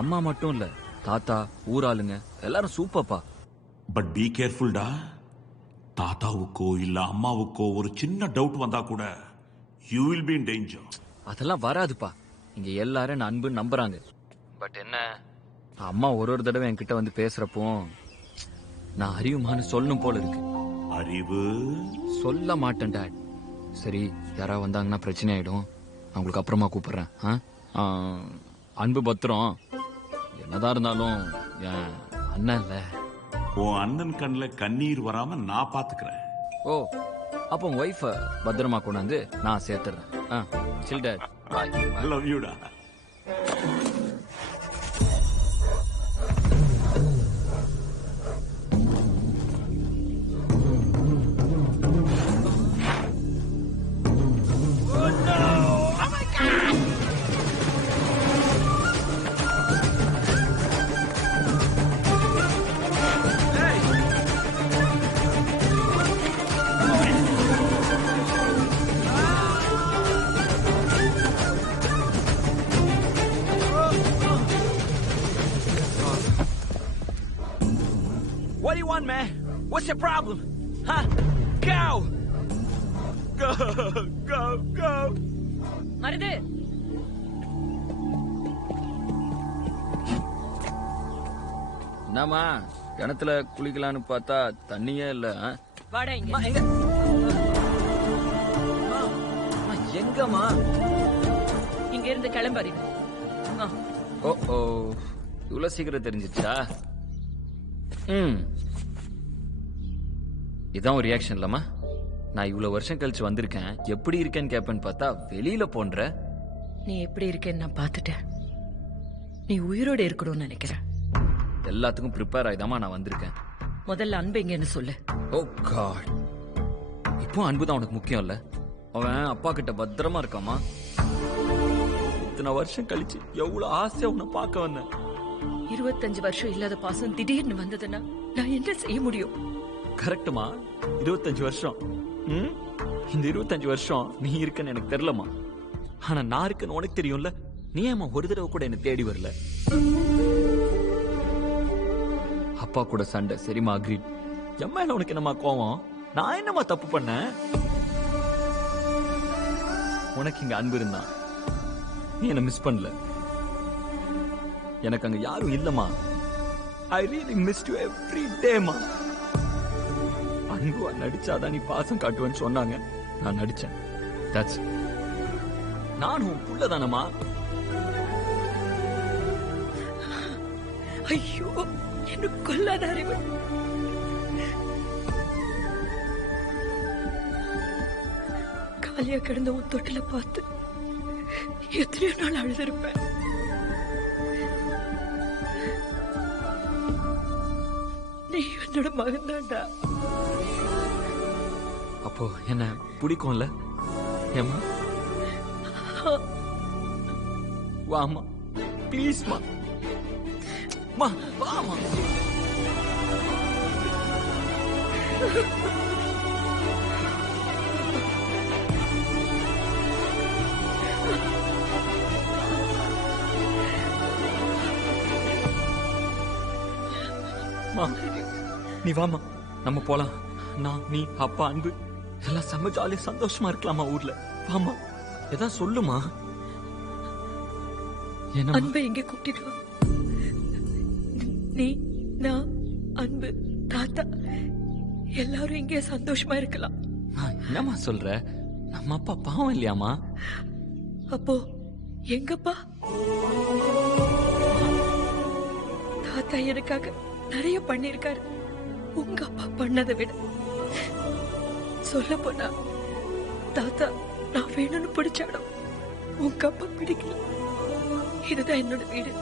அம்மா மட்டும் இல்ல, தாத்தா, ஊராளுங்க எல்லாரும் சூப்பர்ப்பா. But B கேர்ஃபுல்டா. தாத்தாவுக்கோ இல்ல அம்மாவுக்கோ ஒரு சின்ன டவுட் வந்தா கூட you will be in danger. அதெல்லாம் வராதுப்பா. இங்க எல்லாரும் என்ன அன்பு நம்புறாங்க. பட் என்ன, அம்மா ஒரு தடவை என்கிட்ட வந்து பேசுறப்போ நான் அறிவுமான்னு சொல்லணும் போல இருக்கு. அறிவு சொல்ல மாட்டேன் டாட். சரி, யாராவது வந்தாங்கன்னா பிரச்சனை ஆயிடும். நான் உங்களுக்கு அப்புறமா கூப்பிடுறேன். அன்பு பத்திரம். என்னதான் இருந்தாலும் என் அண்ணன் இல்ல. உன் அண்ணன் கண்ணில் கண்ணீர் வராம நான் பாத்துக்கிறேன். ஓ, அப்போ உங்க ஒய்ஃப பத்திரமா கொண்டாந்து நான் சேர்த்துறேன். Chill dot. Bye. I love யூடா. What do you want, man? What's your problem? Huh? Go! Go! Go! Go! Marudhu, என்னம்மா, கிணத்துல குளிக்கலான்னு பார்த்தா தண்ணியே இல்ல. வாடா இங்க. எங்கம்மா? இங்க இருந்து கிளம்பாரு. ஓ ஓ, இவ்வளவு சீக்கிரம் தெரிஞ்சிச்சா? இதான் ஒரு ரியாக்ஷன் இல்லம்மா. நான் இவ்வளவு வருஷம் கழிச்சு வந்திருக்கேன், எப்படி இருக்கேன்னு கேப்பேன்னு பார்த்தா வெளியில போன்ற. நீ எப்படி இருக்கேன்னு நான் பார்த்துட்டேன். நீ உயிரோட இருக்கணும்னு நினைக்கிறேன். எல்லாத்துக்கும் ப்ரிப்பேர் ஆயிதாமா நான் வந்திருக்கேன். முதல்ல அன்பு எங்கன்னு சொல்லு. ஓ காட், இப்போ அன்புதான் உனக்கு முக்கியம் இல்ல? அவன் அப்பா கிட்ட பத்திரமா இருக்காமா? இத்தனை வருஷம் கழிச்சு எவ்வளவு ஆசையா உன்னை பார்க்க வந்தேன். 25 வருஷம் இல்லாத பாசம் திடீர்னு வந்ததுன்னா நான் என்ன செய்ய முடியும்? கரெக்டுமா, 25 வருஷம். இந்த 25 வருஷம் நீ இருக்கன்னு எனக்கு தெரியலமா. ஆனா நான் இருக்கன்னு உனக்கு தெரியும்ல. நீ ஏமா ஒரு தடவை கூட என்ன தேடி வரல? அப்பா கூட சண்டை, சரிமா, அக்ரீட். எம்மா உனக்கு என்னமா கோவம்? நான் என்னமா தப்பு பண்ணேன்? உனக்கு இங்க அன்பு இருந்தா நீ என்ன மிஸ் பண்ணல. எனக்கு அங்க யாரும் இல்லமா. I really miss you every day மா. அன்பு நடிச்சாதான் நீ பாசம் காட்டுவேன்னு சொன்னாங்க, நான் நடிச்சேன். தட்ஸ். நான் உன் புள்ள தானமா. ஐயோ, எனக்கு கொல்லாத அறிவு. காலியா கிடந்த உன் தொட்டில பார்த்து எத்தனையோ நாள் அழுதிருப்பேன். நீ என்னோட மகன் தான்டா. அப்போ என்ன பிடிக்கும்ல? ஏமா வாமா, ப்ளீஸ் மா. மா வாமா. நீ வாமா, நம்ம போலாம். நான், நீ, அப்பா, அன்பு எல்லாம் செம்ம ஜாலியா சந்தோஷமா இருக்கலாமா ஊர்ல? வாமா, ஏதாவது சொல்லுமா. அன்பை எங்க கூட்டிட்டு வா. நீ, நான், அன்பு, தாத்தா எல்லாரும் இங்கே சந்தோஷமா இருக்கலாம். என்னம்மா சொல்ற? நம்ம அப்பா பாவம் இல்லையாமா? அப்போ எங்கப்பா? தாத்தா எனக்காக நிறைய பண்ணிருக்காரு. உங்க அப்பா பண்ணதை விட சொல்ல போனா தாத்தா நான் வேணும்னு பிடிச்சாடும். உங்க அப்பா பிடிக்கல. இதுதான் என்னோட வீடு.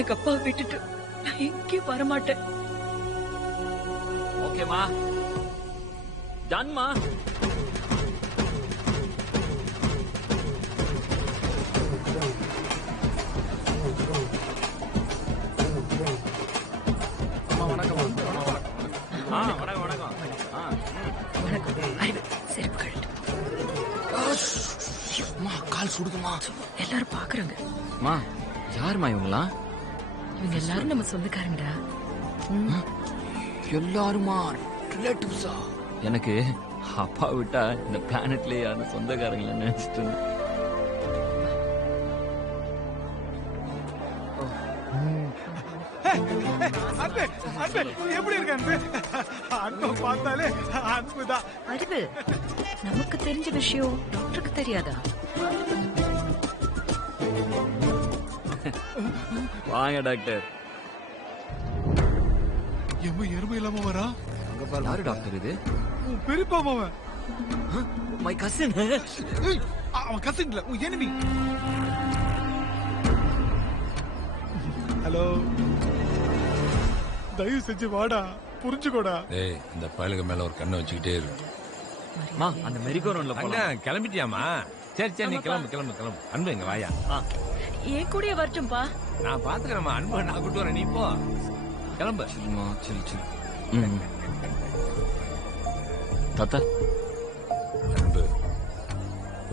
எங்க அப்பா விட்டுட்டு நான் எங்கேயும் வரமாட்டேன். ஓகேமா, டான்மா. சுடுதுமா. எல்லாரும் பாக்குறாங்க. மா யாருமா இவங்களாம்? இவங்க எல்லாரும் நம்ம சொந்தக்காரங்கடா. எல்லாருமா ரிலேட்டிவ்ஸா? எனக்கு அப்பா விட்டா இந்த பிளானட்ல யாரும் சொந்தக்காரங்கள நினைச்சிட்டு இருந்தேன். அன்பு அன்பு எப்படி இருக்க அன்பு? அன்பு பார்த்தாலே அன்புதான். அறிவு, நமக்கு தெரிஞ்ச விஷயம் டாக்டருக்கு தெரியாதா? வாங்க டாக்டர். எருமை இல்லாம வரா? யாரு டாக்டர் இது? உன் பெரியப்பா மாவன். My cousin. அவன் கசின் இல்ல, உன் எனிமி. ஹலோ, தயவு செஞ்சு வாடா, புரிஞ்சுக்கோடா. டேய் இந்த பயலுக்கு மேல ஒரு கண்ணை வச்சுக்கிட்டே இரு. மா அந்த மெரிகோ ரவுண்ட்ல போலாம். கிளம்பிட்டியாமா? சரி சரி, நீ கிளம்பு. அன்பு எங்க வாயா. ஏன் கூடயே வரட்டும்பா. நான் பாத்துக்கிறேம்மா. அன்பு நான் கூட்டு வரேன், நீ போ. கிளம்பு. சரிம்மா, சரி. தாத்தா, அன்பு,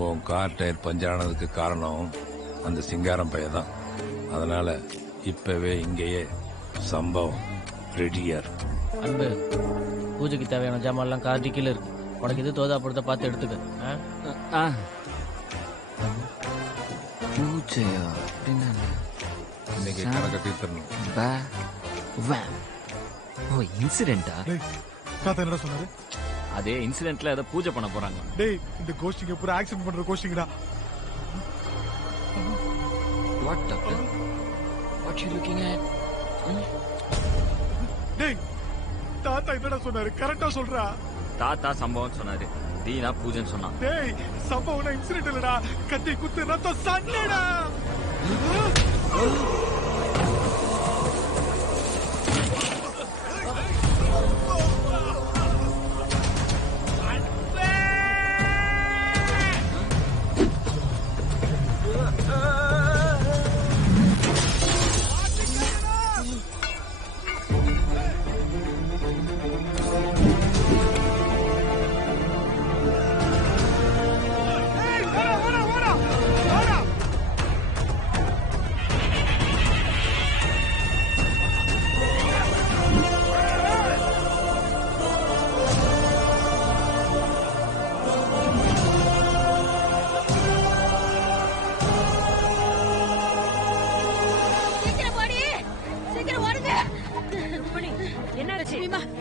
உன் கார் டயர் பஞ்சர் ஆனதுக்கு காரணம் அந்த சிங்காரம் பையன் தான். அதனால இப்பவே இங்கேயே சம்பவம் ரெடியா இருக்கு. அன்பு, பூஜைக்கு தேவையான ஜாமான்லாம் கார் டிக்கில இருக்கு. உனக்கு இது தோதா பொறுத்த பார்த்து எடுத்துக்க. பூஜையா? இன்னைக்கு கணக்க தீர்த்தரணும். ஓ, இன்சிடென்ட்டா? டேய், தாத்தா என்னடா சொன்னாரு? அதே இன்சிடென்ட்ல ஏதோ பூஜை பண்ண போறாங்க. டேய், இந்த கோஷ்டிங்க பூரா ஆக்சிடென்ட் பண்ற கோஷ்டிங்கடா. What doctor? What you looking at? டேய், தாத்தா என்னடா சொன்னாரு? கரெக்டா சொல்றா. தாத்தா சம்பவம் சொன்னாரு, தீனா பூஜைன்னு சொன்னான். டேய், சம்பவம் இன்சிடென்ட் இல்லடா, கத்தி குத்து ரத்தம் சண்டைடா.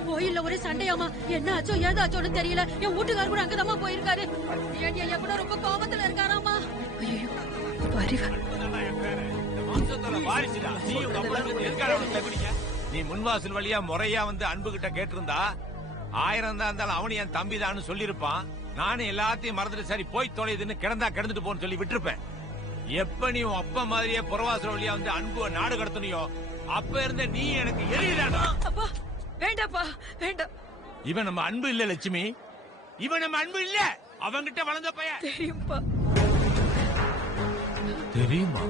கோயில்ல ஒரே சண்டையாமா. என்ன ஆச்சோ ஏதாச்சோன்னு தெரியல. என் வீட்டுக்காரர் கூட அங்கதாம்மா போயிருக்காரு. என் ஐயா கூட ரொம்ப கோபத்துல இருக்காராமா. ஐயோ, அறிவு. நீ முன்வாசல் வழியா முறையா வந்து அன்பு கிட்ட கேட்டிருந்தா 1000 தான் இருந்தாலும் அவனு என் தம்பி தான் சொல்லிருப்பான். நானும் எல்லாத்தையும் மறந்துட்டு சரி போய் தொலைதுன்னு கிடந்தா கிடந்துட்டு போன்னு சொல்லி விட்டுருப்பேன். எப்ப நீ உன் அப்பா மாதிரியே புறவாசல் வழியா வந்து அன்பு நாடு கடத்தனையோ அப்ப இருந்த நீ எனக்கு எரியுதாடா. அப்பா வேண்டாப்பா, வேண்டாம். இவன் நம்ம அன்பு இல்ல லட்சுமி, இவன் நம்ம அன்பு இல்ல. அவங்கிட்ட வளர்ந்த பையன். தெரியும்பா. தெரியுமா?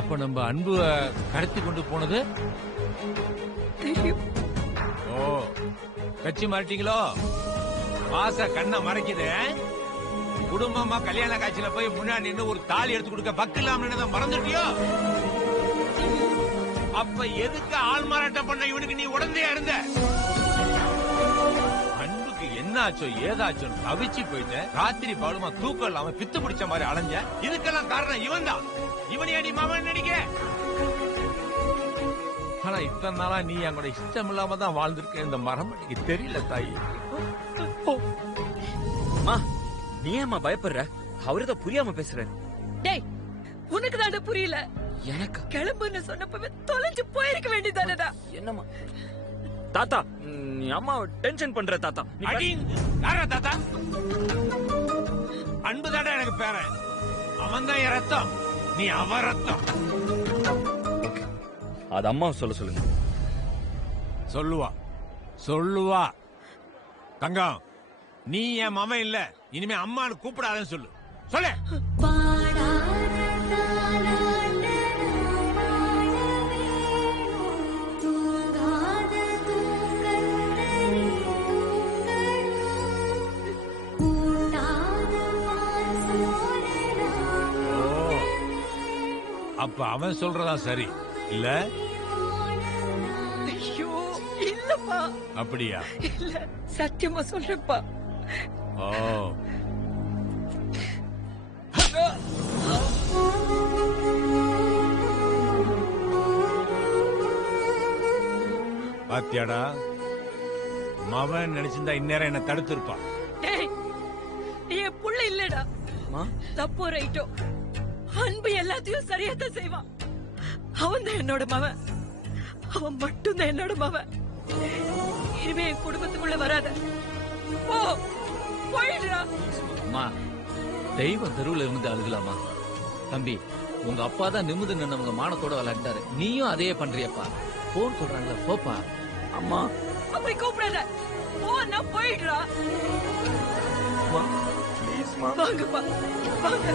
அப்ப நம்ம அன்பு கடத்தி கொண்டு போனது தெரியும். ஓ, கட்சி மாறிட்டீங்களோ? ஆசை கண்ணை மறைக்குது. குடும்பமா கல்யாண காட்சியில போய் முன்னாடி நின்று ஒரு தாலி எடுத்து கொடுக்க பக்கு இல்லாம மறந்துட்டியோ? அப்ப எதுக்கு ஆள் மாறாட்டம் பண்ண இவனுக்கு நீ உடந்தையா இருந்த? அன்புக்கு என்ன ஆச்சோ ஏதாச்சோ தவிச்சு போயிட்ட. ராத்திரி பாலுமா தூக்கம் இல்லாம பித்து பிடிச்ச மாதிரி அலைஞ்ச. இதுக்கெல்லாம் காரணம் இவன் தான். இவனையா நீ மாமன் நினைக்க? ஆனா இத்தனை நாளா நீ எங்களோட இஷ்டம் இல்லாம தான் வாழ்ந்திருக்க. இந்த மரமணிக்கு தெரியல தாயி. நீ ஏமா பயப்படுற? அவருதான் புரியாம பேசுறாரு. டேய், உனக்கு தானே புரியல. எனக்கு கிளம்புன்னு சொன்னப்பவே தொலைஞ்சு போயிருக்க வேண்டியதானடா. என்னம்மா தாத்தா, நீ அம்மா டென்ஷன் பண்ற தாத்தா. அடி யாரா தாத்தா? அன்பு தாடா எனக்கு பேரன். அவன் தான் என் ரத்தம், நீ அவ ரத்தம். அது அம்மா சொல்லுங்க. சொல்லுவா. தங்கம், நீ என் மவன் இல்ல. இனிமே அம்மான்னு கூப்பிடாதன்னு சொல்லு. சொல்லு. அப்ப அவன் சொல்றதா சரி இல்ல? ஐயோ இல்லப்பா, அப்படியா? இல்ல சத்தியமா சொல்றேன்ப்பா. ஓ, பாத்தியாடா, மவன் நினைச்சிருந்தா இந்நேரம் என்ன தடுத்து இருப்பான். டேய், நீ என் புள்ள இல்லடா. தப்போ ரைட்டோ, அன்பு எல்லாத்தையும் சரியா தான் செய்வான். அவன் தான் என்னோட மவன், அவன் மட்டும் தான் என்னோட மவன். இனிமே என் குடும்பத்துக்குள்ள வராத, போ, போயிடுறா. அம்மா, தெய்வம் தெருவுல இருந்து அழுகலாமா? தம்பி, உங்க அப்பா தான் நிமிந்து நின்னவங்க மானத்தோட விளையாண்டாரு, நீயும் அதையே பண்றியப்பா. போன் சொல்றாங்களா, போப்பா. அம்மா அப்படி கூப்பிடாத, போ, நான் போயிடுறா. வாங்கப்பா, வாங்க.